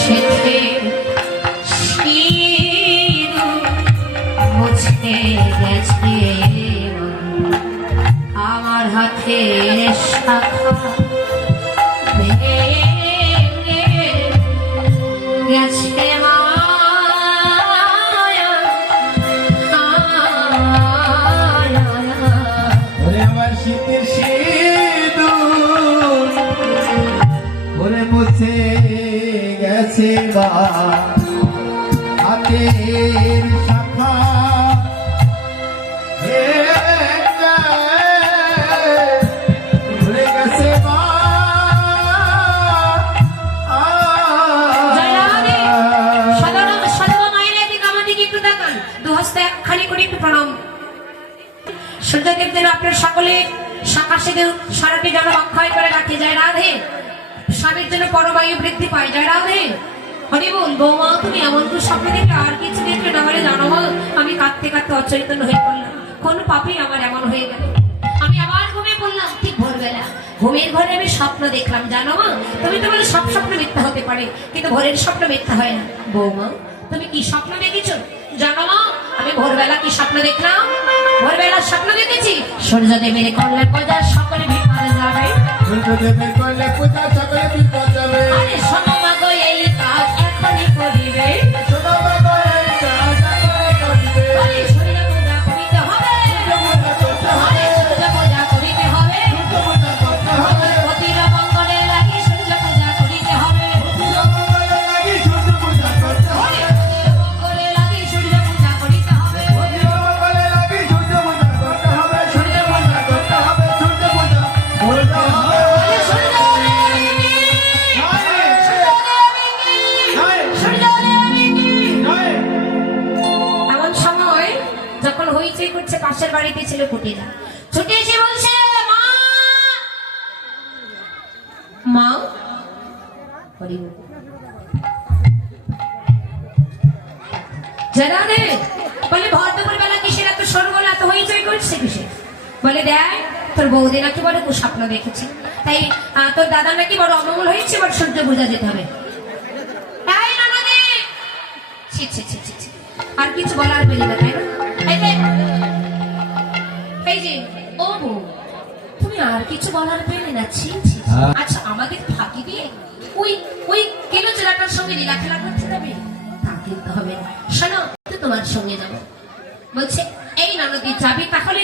সেথে মুছে গেছে আমার হাতের শাখা ভেঙে গেছে আমার শীতের সিঁদুর ওরে মুছে গেছে বা হাতের শাখা ভুলে গেছে বা সূর্যদেবদের আপনার সকলে আকাশে সারাটি যেন অক্ষয় করে রাখে যায় রাধে। স্বামীর জন্য পরবায়ু বৃদ্ধি পায় যায় রাধে। হরি বল। বৌমা তুমি এমন তো স্বপ্ন দেখলে আর কিছু দেখলে না বলে জানো আমি কাঁদতে কাঁদতে অচৈতন্য হয়ে পড়লাম। কোন পাপি আমার এমন হয়ে গেল। আমি আবার ঘুমিয়ে পড়লাম ঠিক ভোরবেলা। ঘুমের ঘরে আমি স্বপ্ন দেখলাম জানো মা। তুমি তো বলে সব স্বপ্ন মিথ্যা হতে পারে কিন্তু ভোরের স্বপ্ন মিথ্যা হয় না। বৌমা তুমি কি স্বপ্ন দেখেছো জানো মা? আমি ভোরবেলা কি স্বপ্ন দেখলাম? ভোরবেলা স্বপ্ন দেখেছি সূর্যদেবের করলে পূজা সকলে বিপদ যাবে। সূর্যদেবের করলে পূজা সকলে বিপদ যাবে। আরে শোনো মা গো এই কাজ এখনই করিবে। শোনো মা গো এই কাজ এখনই করিবে। আরে সূর্য পূজা করিতে হবে। আরে সূর্য পূজা করিতে হবে। প্রতির মঙ্গলে লাগি সূর্য পূজা করিতে হবে। মঙ্গলে লাগি সূর্য পূজা করিতে হবে। করছে পাশের বাড়িতে ছিল কুটিরা ছুটে এসে বলছে মা মা জানা রে বলে ভরদুপুর বেলা কিসের এত সরগোল এত হইচই করছে কিসে? বলে দেখ তোর বৌদি নাকি বড় স্বপ্ন দেখেছে তাই তোর দাদা নাকি বড় অমঙ্গল হয়েছে বড় সূর্য পূজা যেতে হবে। তাই না মানে আর কিছু বলার পেলি না তাই না? এই যে ও বউ তুমি আর কিছু বলার পেলে না? আচ্ছা আমাদের ফাঁকি দিয়ে ওই ওই কেন জেলাটার সঙ্গে লীলা খেলা করতে যাবে? তা কিন্তু হবে না। শোনো তোমার সঙ্গে যাবো বলছে এই ননদি যাবি তাহলে